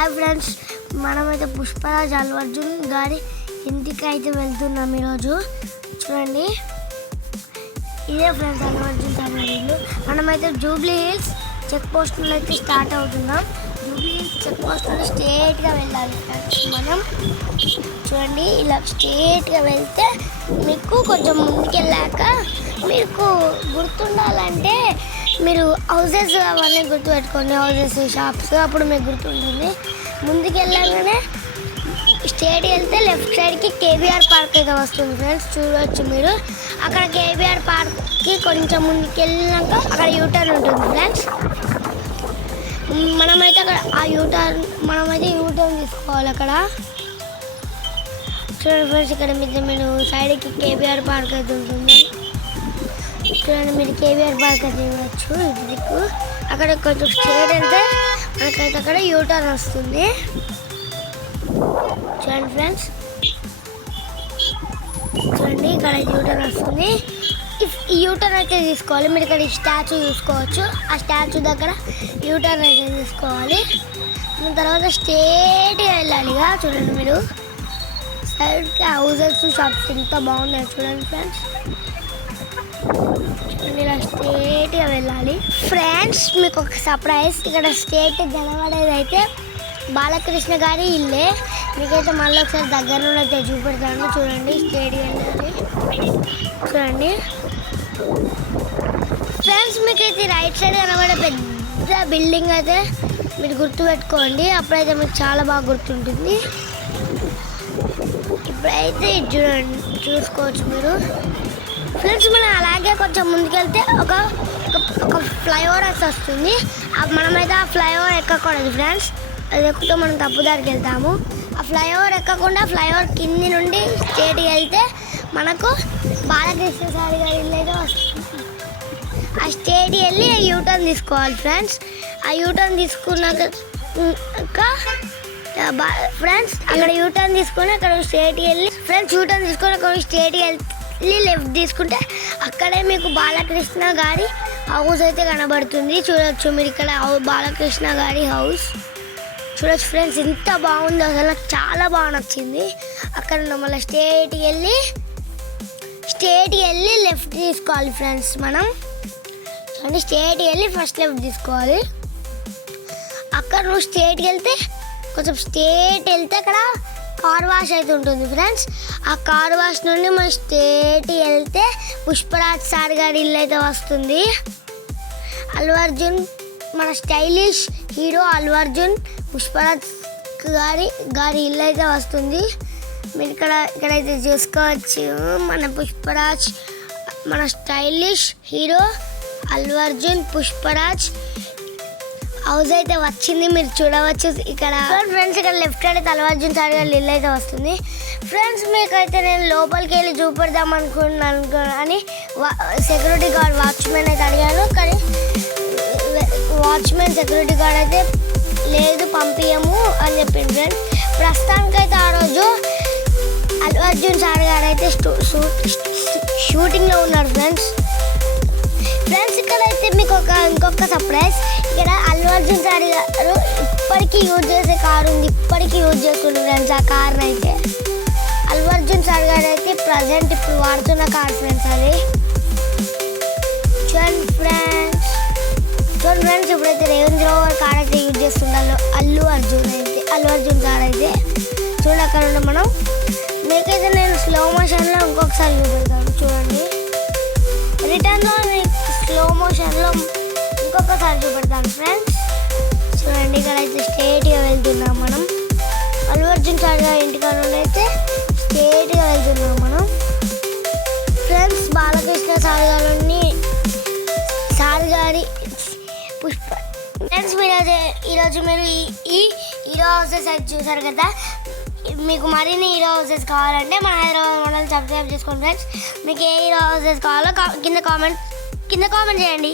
Hi friends, మనమైతే పుష్పరాజ్ అల్లు అర్జున్ గారి ఇంటికి అయితే వెళ్తున్నాం ఈరోజు. చూడండి, ఇదే ఫ్రెండ్స్ అల్లు అర్జున్ గారి ఇల్లు. మనమైతే జూబ్లీ హిల్స్ చెక్ పోస్ట్ నుండి అయితే స్టార్ట్ అవుతున్నాం. జూబ్లీ హిల్స్ చెక్ పోస్ట్ నుండి స్ట్రేట్గా వెళ్ళాలి ఫ్రెండ్స్. మనం చూడండి, ఇలా స్ట్రేట్గా వెళ్తే మీకు కొంచెం ముందుకెళ్ళాక మీకు గుర్తుండాలంటే మీరు హౌసెస్ అవన్నీ గుర్తుపెట్టుకోండి, హౌసెస్ షాప్స్, అప్పుడు మీకు గుర్తుంటుంది. ముందుకు వెళ్ళగానే స్ట్రేట్ వెళ్తే లెఫ్ట్ సైడ్కి కేబీఆర్ పార్క్ అయితే వస్తుంది ఫ్రెండ్స్. చూడవచ్చు మీరు. అక్కడ కేబీఆర్ పార్క్కి కొంచెం ముందుకు వెళ్ళినాక అక్కడ యూటర్న్ ఉంటుంది ఫ్రెండ్స్. మనమైతే యూటర్న్ తీసుకోవాలి అక్కడ. చూడండి ఫ్రెండ్స్, ఇక్కడ మీరు సైడ్కి కేబీఆర్ పార్క్ అయితే ఉంటుంది. చూడండి, మీరు కేబీఆర్ పార్క్ అయితే ఇవ్వచ్చు. ఇటు దిక్కు అక్కడ కొంచెం స్ట్రేట్ వెళ్తే మనకైతే అక్కడ యూటర్న్ వస్తుంది. చూడండి ఫ్రెండ్స్, చూడండి ఇక్కడ యూటర్న్ వస్తుంది. ఈ యూటర్న్ అయితే తీసుకోవాలి. మీరు ఇక్కడ స్టాచ్యూ చూసుకోవచ్చు. ఆ స్టాచ్యూ దగ్గర యూటర్న్ అయితే తీసుకోవాలి. దాని తర్వాత స్ట్రేట్గా వెళ్ళాలి. ఇక చూడండి, మీరు సైడ్కి హౌసెస్ షాప్స్ ఎంత బాగున్నాయి చూడండి ఫ్రెండ్స్. చూడండి, ఇలా స్ట్రేట్గా వెళ్ళాలి ఫ్రెండ్స్. మీకు ఒక సర్ప్రైజ్, ఇక్కడ స్ట్రేట్ కనబడేది అయితే బాలకృష్ణ గారి ఇల్లే. మీకైతే మళ్ళీ ఒకసారి దగ్గర నుండి అయితే చూపెడతాను. చూడండి, స్ట్రేట్గా వెళ్ళాలి. చూడండి ఫ్రెండ్స్, మీకైతే రైట్ సైడ్ కనబడే పెద్ద బిల్డింగ్ అయితే మీరు గుర్తుపెట్టుకోండి. అప్పుడైతే మీకు చాలా బాగా గుర్తుంటుంది. ఇప్పుడైతే చూడండి, చూసుకోవచ్చు మీరు ఫ్రెండ్స్. మనం అలాగే కొంచెం ముందుకెళ్తే ఒక ఫ్లైఓవర్ అయితే వస్తుంది. మనమైతే ఆ ఫ్లైఓవర్ ఎక్కకూడదు ఫ్రెండ్స్. అది ఎక్కితే మనం తప్పుదారికి వెళ్తాము. ఆ ఫ్లైఓవర్ ఎక్కకుండా ఫ్లైఓవర్ కింది నుండి స్ట్రేట్గా వెళ్తే మనకు బాలకృష్ణ సార్ గారి ఇల్లు అయితే వస్తుంది. ఆ స్ట్రేట్ వెళ్ళి యూటర్న్ తీసుకోవాలి ఫ్రెండ్స్. ఆ యూటర్న్ తీసుకున్నాక ఫ్రెండ్స్ అక్కడ యూటర్న్ తీసుకొని అక్కడ స్ట్రేట్కి వెళ్ళి ఫ్రెండ్స్ యూటర్న్ తీసుకొని అక్కడ స్ట్రేట్కి వెళ్ళి లెఫ్ట్ తీసుకుంటే అక్కడే మీకు బాలకృష్ణ గారి హౌస్ అయితే కనబడుతుంది. చూడొచ్చు మీరు ఇక్కడ బాలకృష్ణ గారి హౌస్ చూడొచ్చు ఫ్రెండ్స్. ఎంత బాగుందో అసలు, నాకు చాలా బాగా నచ్చింది. అక్కడ మళ్ళీ స్ట్రేట్కి వెళ్ళి లెఫ్ట్ తీసుకోవాలి ఫ్రెండ్స్. మనం చూడండి, స్ట్రేట్కి వెళ్ళి ఫస్ట్ లెఫ్ట్ తీసుకోవాలి. అక్కడ నువ్వు స్ట్రేట్కి వెళ్తే కొంచెం స్ట్రేట్ వెళ్తే అక్కడ కార్ వాష్ అయితే ఉంటుంది ఫ్రెండ్స్. ఆ కార్ వాష్ నుండి మనం స్ట్రేట్ వెళ్తే పుష్పరాజ్ సార్ గారి ఇల్లు అయితే వస్తుంది. అల్లు అర్జున్, మన స్టైలిష్ హీరో అల్లు అర్జున్ పుష్పరాజ్ గారి ఇల్లు అయితే వస్తుంది. మీరు ఇక్కడైతే చూసుకోవచ్చు. మన పుష్పరాజ్, మన stylish hero Allu Arjun Pushparaj house అయితే వచ్చింది. మీరు చూడవచ్చు ఇక్కడ ఫ్రెండ్స్. ఇక్కడ లెఫ్ట్ సైడ్ అయితే అల్లు అర్జున్ సార్ గారి ఇల్లు అయితే వస్తుంది ఫ్రెండ్స్. మీకైతే నేను లోపలికి వెళ్ళి చూపెడదాం అనుకున్నాను అని సెక్యూరిటీ గార్డ్ వాచ్మెన్ అయితే అడిగాను. కానీ వాచ్మెన్ సెక్యూరిటీ గార్డ్ అయితే లేదు, పంపించము అని చెప్పింది ఫ్రెండ్స్. ప్రస్తుతానికైతే ఆ రోజు అల్లు అర్జున్ సార్ గారు అయితే షూటింగ్లో ఉన్నారు ఫ్రెండ్స్. ఇక్కడైతే మీకు ఇంకొక సర్ప్రైజ్. ఇక్కడ అల్లు అర్జున్ సార్ గారు ఇప్పటికీ యూజ్ చేసే కారు ఉంది, ఇప్పటికీ యూజ్ చేస్తున్నారు ఫ్రెండ్స్. ఆ కార్ని అయితే అల్లు అర్జున్ సార్ గారు అయితే ప్రజెంట్ ఇప్పుడు వాడుతున్న కార్ ఫ్రెండ్స్ అది. చూడండి ఫ్రెండ్స్, ఇప్పుడైతే రేంజ్ రోవర్ కార్ అయితే యూజ్ చేస్తున్నారు అల్లు అర్జున్ సార్ అయితే. చూడండి, అక్కడ ఉన్న మనం మీకైతే నేను స్లో మోషన్లో ఇంకొకసారి చూపెడతాను. చూడండి, రిటర్న్లో స్లో మోషన్లో ఇంకొకసారి చూపెడతాను ఫ్రెండ్స్. చూడండి, ఇక్కడైతే స్ట్రేట్గా వెళ్తున్నాం మనం. అల్లు అర్జున్ సార్ గారి ఇంటికాడ నుండి అయితే స్ట్రేట్గా వెళ్తున్నాం మనం ఫ్రెండ్స్. బాలకృష్ణ సార్ గారి పుష్ప ఫ్రెండ్స్. మీరైతే ఈరోజు మీరు ఈ హీరో హౌసెస్ అయితే చూసారు కదా. మీకు మరిన్ని హీరో హౌసెస్ కావాలంటే మన హైదరాబాద్ మోడల్ సబ్స్క్రైబ్ చేసుకోండి ఫ్రెండ్స్. మీకు ఏ హీరో హౌసెస్ కావాలో కింద కామెంట్ చేయండి.